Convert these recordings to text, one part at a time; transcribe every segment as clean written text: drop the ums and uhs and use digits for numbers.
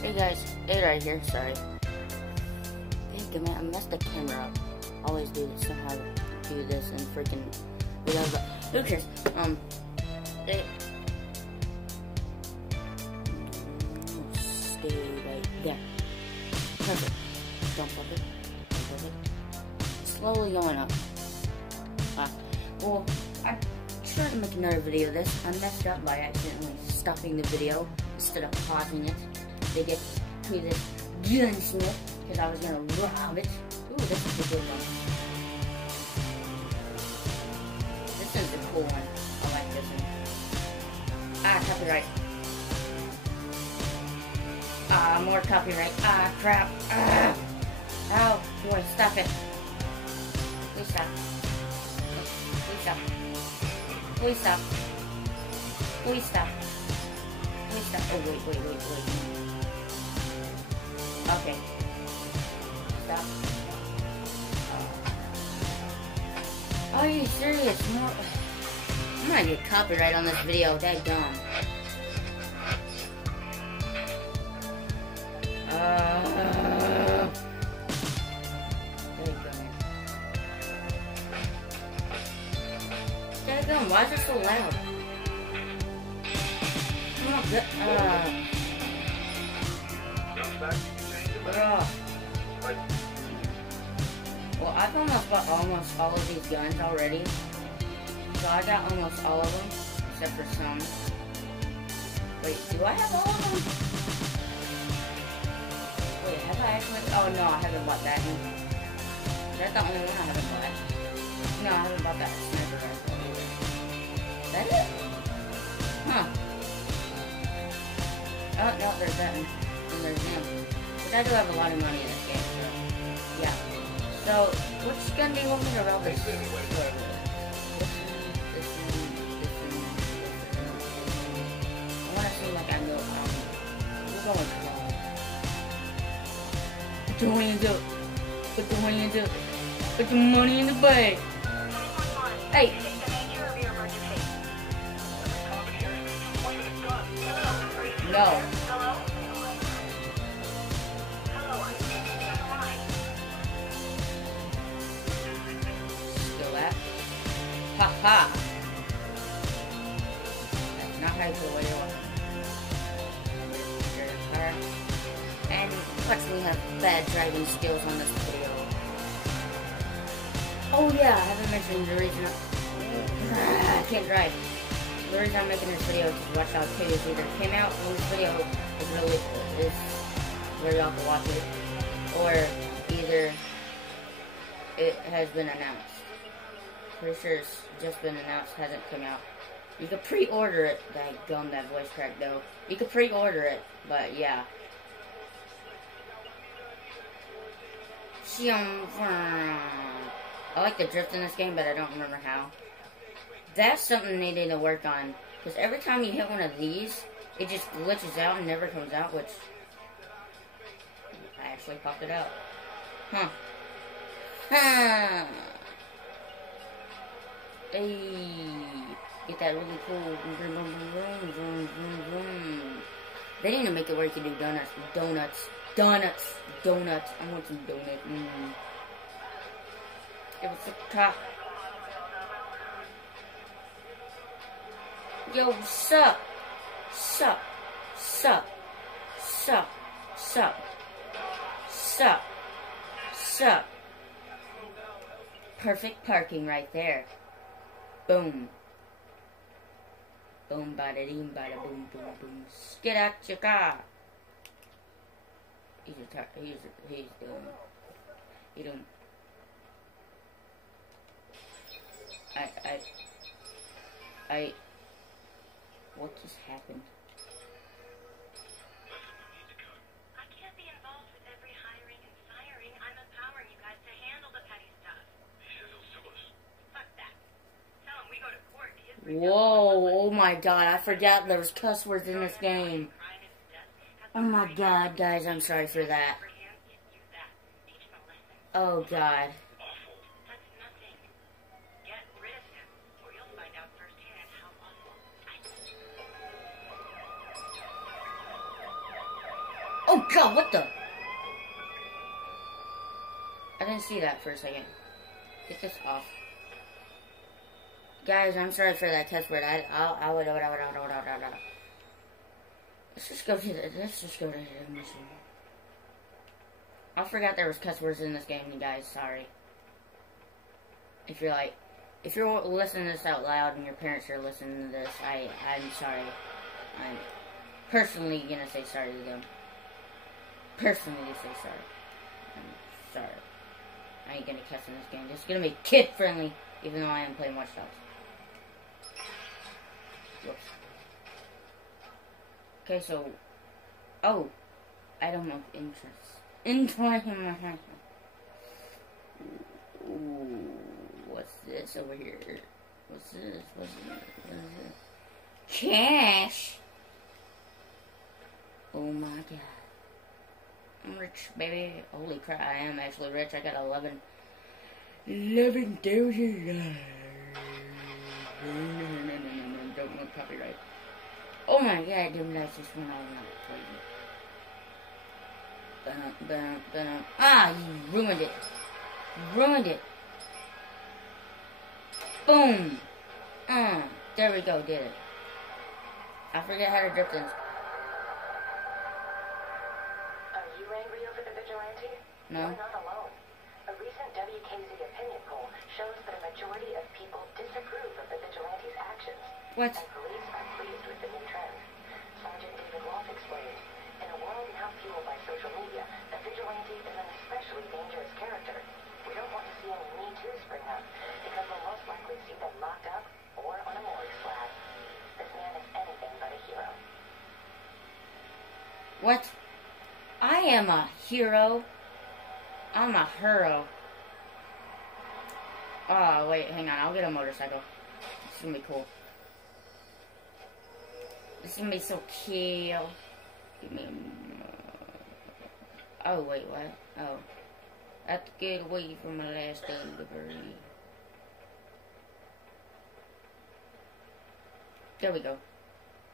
Hey guys, it right here, sorry. Hey man, I messed the camera up. Always do somehow do this and freaking video, but who cares? Stay right there. Perfect. Don't flip it. Don't flip it. Slowly going up. Well, I tried to make another video of this. I messed up by accidentally stopping the video instead of pausing it. They get to this gunsmith because I was gonna rob it. Ooh, this is a good one. This is a cool one. I like this one. Ah, copyright. Ah, more copyright. Ah, crap. Ah. Oh, boy, stop it. Please stop. Please stop. Please stop. Please stop. Please stop. Oh, wait. Okay. Stop. Are you serious? No. I'm gonna get copyright on this video. That gum. Daggum, why is it so loud? Well, I've almost bought almost all of these guns already. So I got almost all of them, except for some. Wait, do I have all of them? Wait, have I actually? Oh no, I haven't bought that one. Is that the only one I haven't bought? No, I haven't bought that sniper rifle either. Is that it? Huh. Oh, no, there's that one. And there's him. But I do have a lot of money in this game, so yeah. So, which gun do you want me to rob this? I want to seem like I know. We're going to put your money into it. Put your money into it. Put your money in the bank. Hey. No. Still that? Ha ha. That's not how you put away your car. And plus we have bad driving skills on this video. Oh yeah, I haven't mentioned the reason I can't drive. The reason I'm making this video is to watch out 2 is either came out when this video is where y'all can watch it, or either it has been announced. Pretty sure it's just been announced, hasn't come out. You could pre-order it. Gum, that voice crack though. You could pre-order it, but yeah. I like the drift in this game, but I don't remember how. That's something they need to work on. Because every time you hit one of these, it just glitches out and never comes out, which... I actually popped it out. Huh. Huh. Hey. Get that really cool... They need to make it where you can do donuts. Donuts. I want some donuts. Give us a top. Yo, sup. Perfect parking right there. Boom. Boom, bada ding, bada boom, boom, boom. Get out your car. He's doing. What just happened? I can't be involved with every hiring and firing. I'm empowering you guys to handle the petty stuff. Fuck that. Tell him we go to court. Whoa, oh my god, I forgot there was cuss words in this game. Oh my god, guys, I'm sorry for that. Oh god. Oh god, what the? I didn't see that for a second. Get this off. Guys, I'm sorry for that test word. Let's just go to the mission. I forgot there was cuss words in this game, guys. Sorry. If you're listening to this out loud and your parents are listening to this, I'm sorry. I'm personally gonna say sorry to them. Personally say sorry. I'm sorry. I ain't gonna cuss in this game. It's gonna be kid friendly, even though I am playing Watch Dogs. Whoops. Okay, so, oh, I don't know interest. Ooh, what's this over here? What's this? What is this? Cash. Oh my god. I'm rich, baby. Holy crap, I am actually rich. I got $11,000. Don't want copyright. Oh my god, dude, that's just when I was not crazy. Ah, you ruined it. Ruined it. Boom. There we go, did it. I forget how to drift this. Are you angry over the vigilante? No. You're not alone. A recent WKZ opinion poll shows that a majority of people disapprove of the vigilante's actions. What? And police are pleased with the new trend. Sergeant David Wolf explained, in a world now fueled by social media, the vigilante is an especially dangerous character. We don't want to see any Me Too spring up, because we'll most likely see them locked up or on a morgue slab. This man is anything but a hero. What? I am a hero. I'm a hero. Oh, wait, hang on. I'll get a motorcycle. It's gonna be cool. This is gonna be so cool. Give me oh, wait, what? Oh. I have to get away from my last delivery. There we go.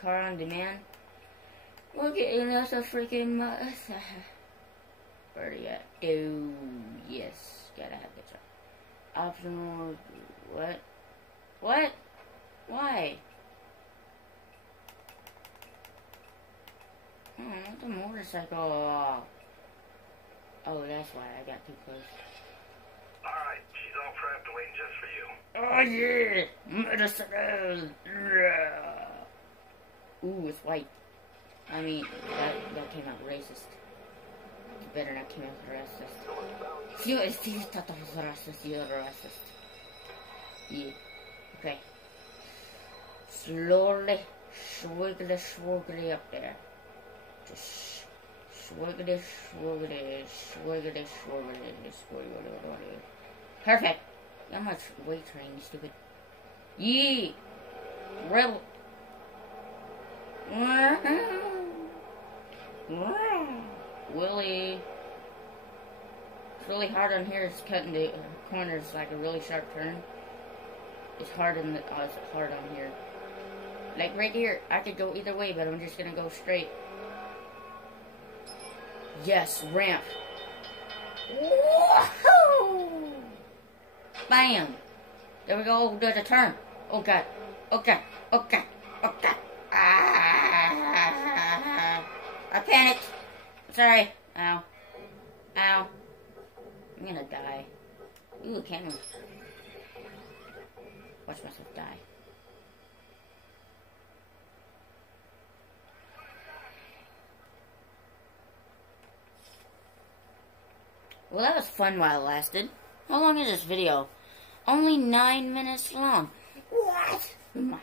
Car on demand. We're getting us a freaking where are you at? Oh, yes. Gotta have the truck. Optional. What? What? Why? Oh, not the motorcycle. Oh, that's why I got too close. Alright, she's all prepped, waiting just for you. Oh, yeah! Motorcycle! Ooh, it's white. I mean, that came out racist. It better not come out racist. You're racist. Yeah. Okay. Slowly, swiggly up there. Just swiggly. Perfect. How much weight training, you stupid? Yee! Rebel. Willie. It's really hard on here. It's cutting the corners like a really sharp turn. It's hard on it's hard on here. Like right here, I could go either way, but I'm just gonna go straight. Yes, ramp. Woohoo! Bam! There we go. There's a turn. Oh god. Okay. I panicked. Sorry. Ow. I'm gonna die. Ooh, camera. Watch myself die. Well, that was fun while it lasted. How long is this video? Only 9 minutes long. What? Oh my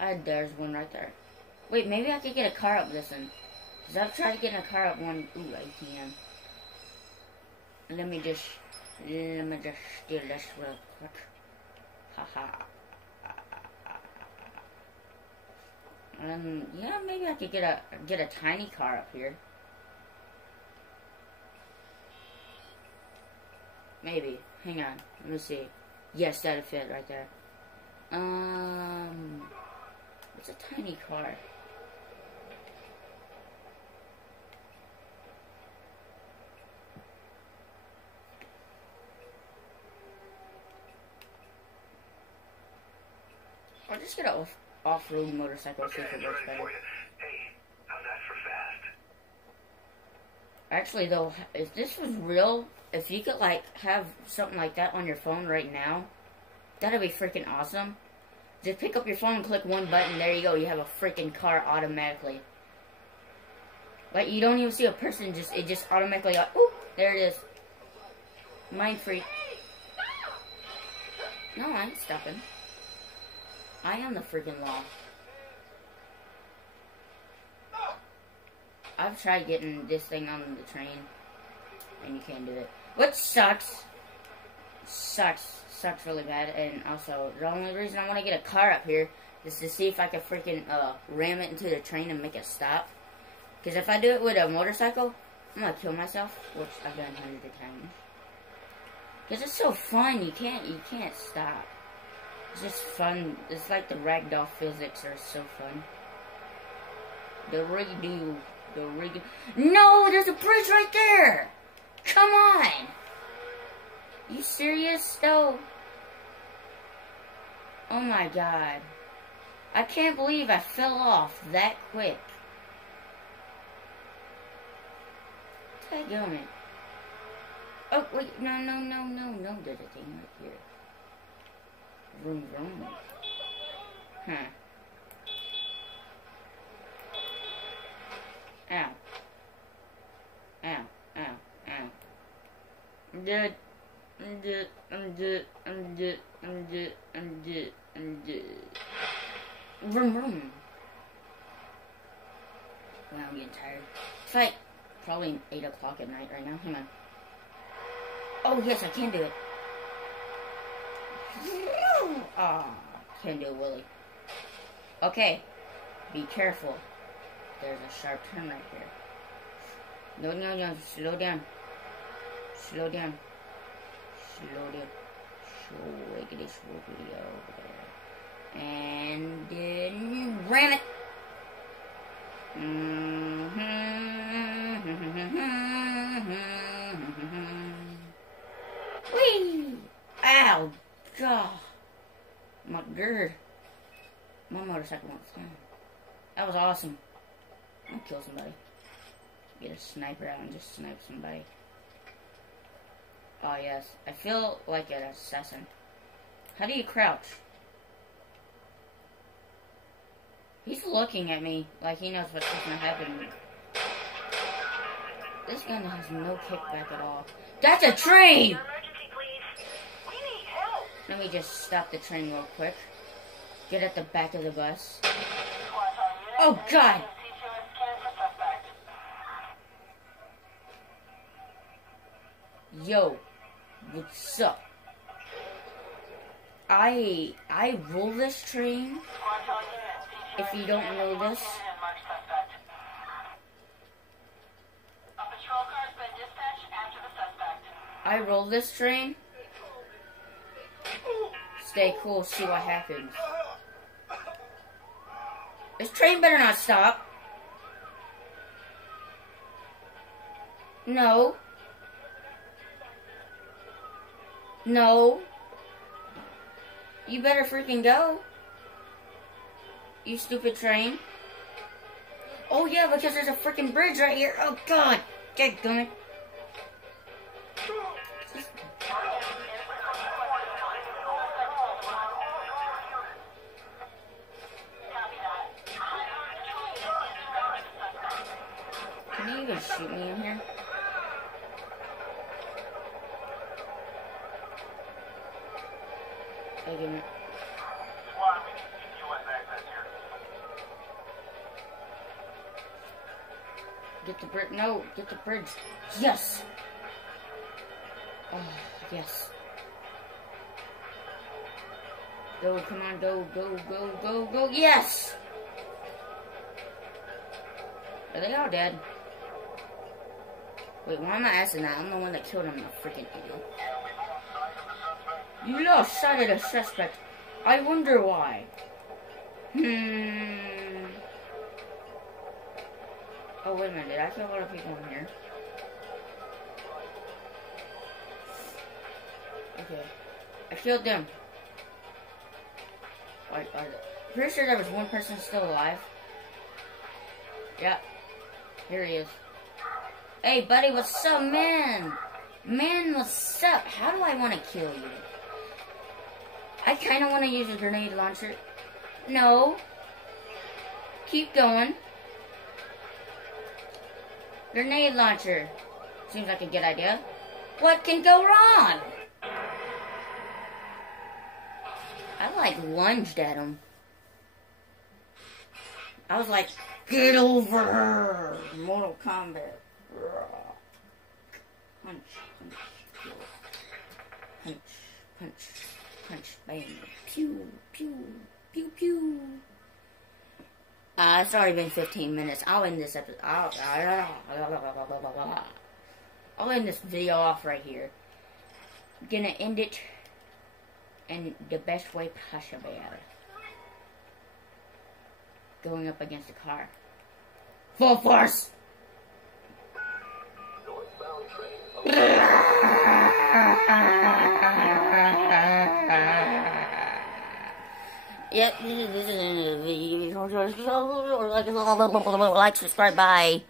god. There's one right there. Wait, maybe I could get a car up this one. Because I've tried to get a car up one. Ooh, ATM. Let me just steal this real quick. Haha. Yeah, maybe I could get a tiny car up here. Maybe. Hang on. Let me see. Yes, that'd fit right there. What's a tiny car? just get an off-road motorcycle, see if it works better. Hey, how's that for fast? Actually, though, if this was real, if you could, like, have something like that on your phone right now, that'd be freaking awesome. Just pick up your phone and click one button, there you go, you have a freaking car automatically. Like, you don't even see a person, it just automatically, like, oop, there it is. Mind free. No, I ain't stopping. I am the freaking law. I've tried getting this thing on the train, and you can't do it. Which sucks. Sucks really bad. And also, the only reason I want to get a car up here is to see if I can freaking ram it into the train and make it stop. Because if I do it with a motorcycle, I'm gonna kill myself, which I've done hundreds of times. Because it's so fun, you can't stop. It's just fun. It's like the ragdoll physics are so fun. The redo. No, there's a bridge right there! Come on! You serious, though? Oh my god. I can't believe I fell off that quick. Dadgummit. Oh, wait, no, there's a thing right here. Vroom, vroom. Huh. Ow. I'm dead. Vroom, vroom. Wow, I'm getting tired. It's like probably 8 o'clock at night right now. Hang on. Oh, yes, I can do it. Oh, can't do it, Willie. Okay, be careful. There's a sharp turn right here. No, slow down. Slow down. Wiggity swoogity over there. And then ram it. Whee! Ow! God! My gird. My motorcycle went flying. That was awesome. I'm gonna kill somebody. Get a sniper out and just snipe somebody. Oh yes. I feel like an assassin. How do you crouch? He's looking at me like he knows what's gonna happen to me. This gun has no kickback at all. That's a train! Let me just stop the train real quick. Get at the back of the bus. Oh god! Yo, what's up? I rule this train. If you don't know this. I roll this train. Stay cool, see what happens. This train better not stop. No. No. You better freaking go. You stupid train. Oh yeah, because there's a freaking bridge right here. Oh god. Dadgummit. Can you even shoot me in here? Dadgummit. Get the bridge. No, get the bridge. Yes. Oh, yes. Go, come on, go, go, go, go, go. Yes. Are they all dead? Wait, why am I asking that? I'm the one that killed him, the freaking idiot. You lost sight of the suspect. I wonder why. Oh, wait a minute. Did I kill a lot of people in here? Okay. I killed them. Pretty sure there was one person still alive. Yep. Here he is. Hey, buddy, what's up, man? Man, what's up? How do I want to kill you? I kind of want to use a grenade launcher. No. Keep going. Grenade launcher. Seems like a good idea. What can go wrong? I like lunged at him. I was like, get over her. Mortal Kombat. Punch, punch, punch, punch, punch, bang, pew, pew, pew, pew. It's already been 15 minutes. I'll end this episode. I'll end this video off right here. I'm gonna end it in the best way possible. Going up against a car. Full force! Yep, this is the video. Like, subscribe, bye.